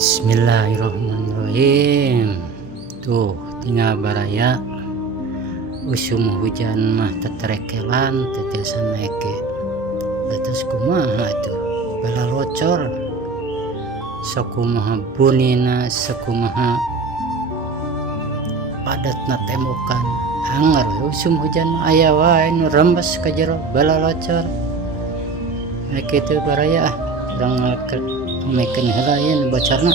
Bismillahirrahmanirrahim. Tuh tinggal baraya usum hujan mah teterekelan tetesan naike batas kumaha tuh bala locor sakumaha bunina sakumaha padatna tembokan anggar usum hujan mah aya wae nu rembes ka jero bala locor kitu baraya urang mekeun heula ieu bocorna.